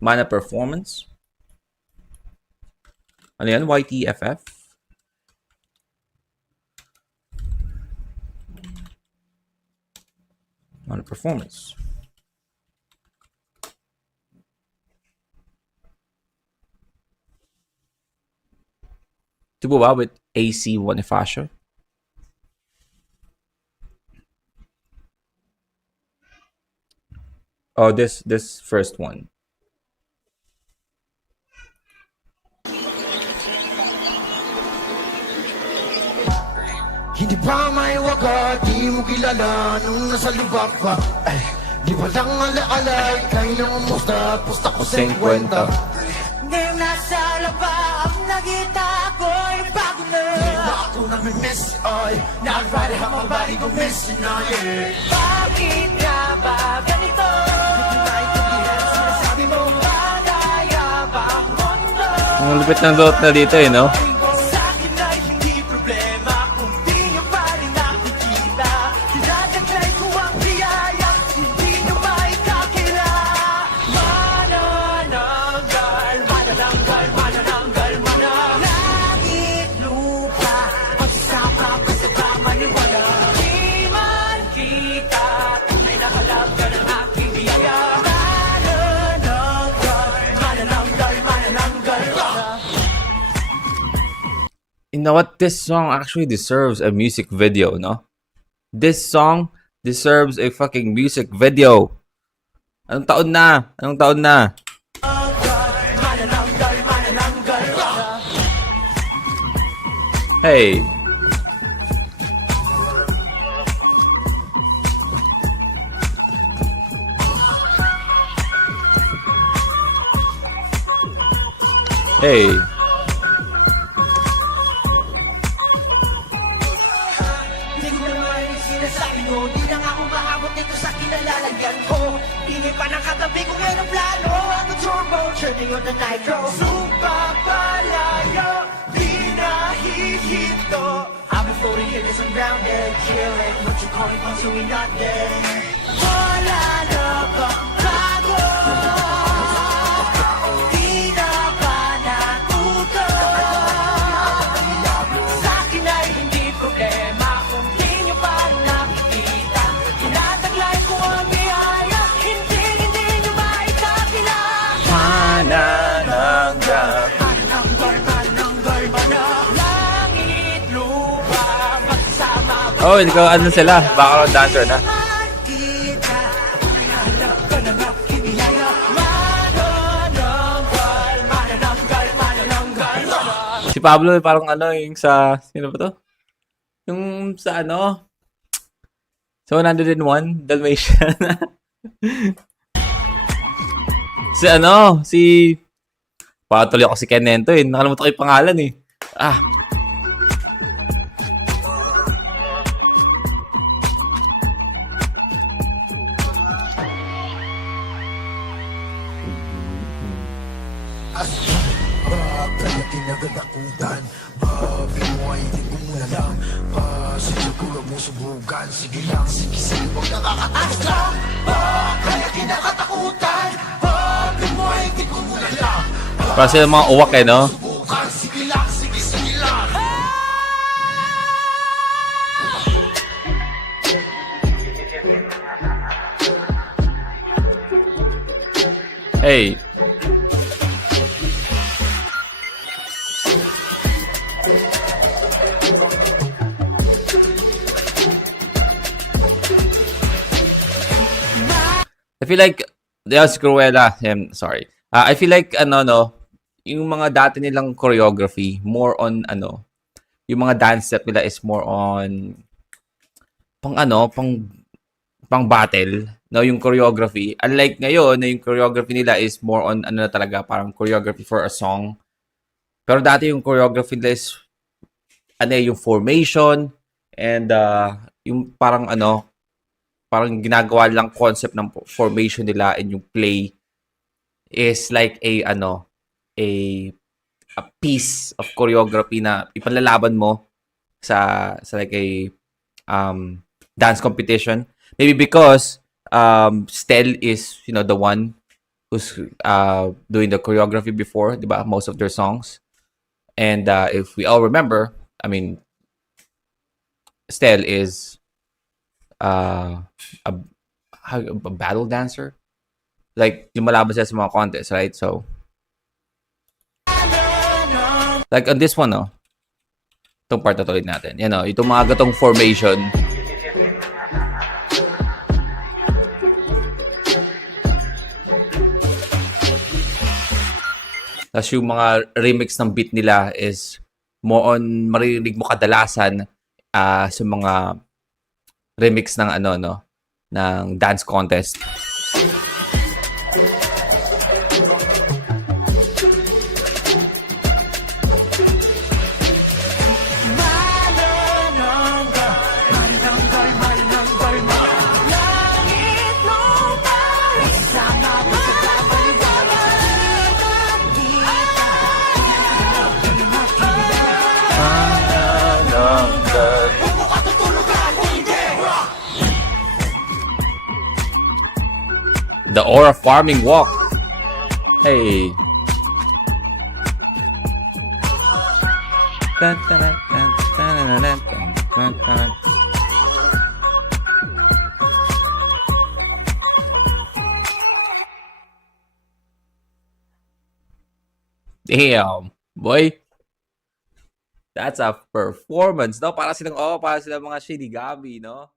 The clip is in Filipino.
Mana Performance. Ano yan? YTFF. Mana Performance. Ito ba with AC Bonifacio? Oh, this first one. Hindi pa may waga, di mo kilala nung nasa lubak pa. Ay, di ba lang ala-alay, kayo nang umusta, pusta ko sa 50. Ngayong nasa laba, ang nakita ko'y bago na. Ngayon na ako nami-miss, ay, na-already have my body go missing, yeah. Bakit nga ba ganito? Hindi ko naintindihan, sinasabi mo, Madaya bang mundo? Ang lupit ng dot na dito eh, no? Sa akin ay hindi problema kung di nyo pa rin nakikita. Tinataglay ko ang biyaya, hindi nyo maikakila. Manananggal, manananggal, manananggal, manananggal. Langit, lupa, pagsasama, kasama, maniwala. Di man kita, tunay na kalab ka ng aking biyaya. Manananggal, manananggal, manananggal, manananggal. You know what? This song actually deserves a music video, no? This song deserves a fucking music video. Anong taon na? Anong taon na? Hey. Hey. Hindi ko naman sinasabi mo, di na nga ako maabot dito sa kinalalagyan ko. Ingay pa ng katabi ko ngayon ang plano. Ako turbo, turning on the nitro. Supa palayo, di nahihito. I've been floating here cause I'm grounded, chilling. What you calling pursuing nothing. Wala na bang bago? Di na ba natuto? Sa akin ay hindi problema kung di nyo pa nakikita. Tinataglay ko ang biyaya, hindi nyo maikakila. Manananggal. Manananggal, manananggal, manananggal. Langit, lupa, magsama. Oh, ikaw ano sila? Background dancer na. Kita, hinahanap ka ng aking biyaya. Manananggal, manananggal, manananggal, manananggal. Si Pablo parang ano yung sa sino ba to? Yung sa ano? Sa 101 Dalmatian. Si ano, si patuloy ako si Kenento eh. Nakalimutan ko yung pangalan eh. Ah. Kaya kinagadakutan, feel mo ay hindi ko muna lang. Sige ko lang mo subukan, sige lang, sige, huwag nakakatakot. Kaya kinakatakutan, feel mo ay hindi ko muna lang. Para sila mga uwak eh, no? Subukan, sige lang, sige lang. Hey. I feel like, yeah, si Cruella, sorry. I feel like, ano, no, yung mga dati nilang choreography, more on, ano, yung mga dance step nila is more on, pang battle, no, yung choreography. Unlike ngayon, na yung choreography nila is more on, ano na talaga, parang choreography for a song. Pero dati yung choreography nila is, ano, yung formation, and, yung parang, ano, parang ginagawa lang concept ng formation nila and yung play is like a piece of choreography na ipanlalaban mo sa like a dance competition. Maybe because Stel is, the one who's doing the choreography before, di ba? Most of their songs. And if we all remember, I mean, Stel is a battle dancer. Like, lumalaban siya sa mga contest, right? So, like on this one, no? Itong part na tuloy natin. Yan, no? Itong mga gatong formation. Tapos yung mga remix ng beat nila is more on maririnig mo kadalasan sa mga remix ng ano, no? Ng dance contest. The Aura Farming Walk. Hey. Damn, boy. That's a performance, no? Para silang mga Shinigami, no?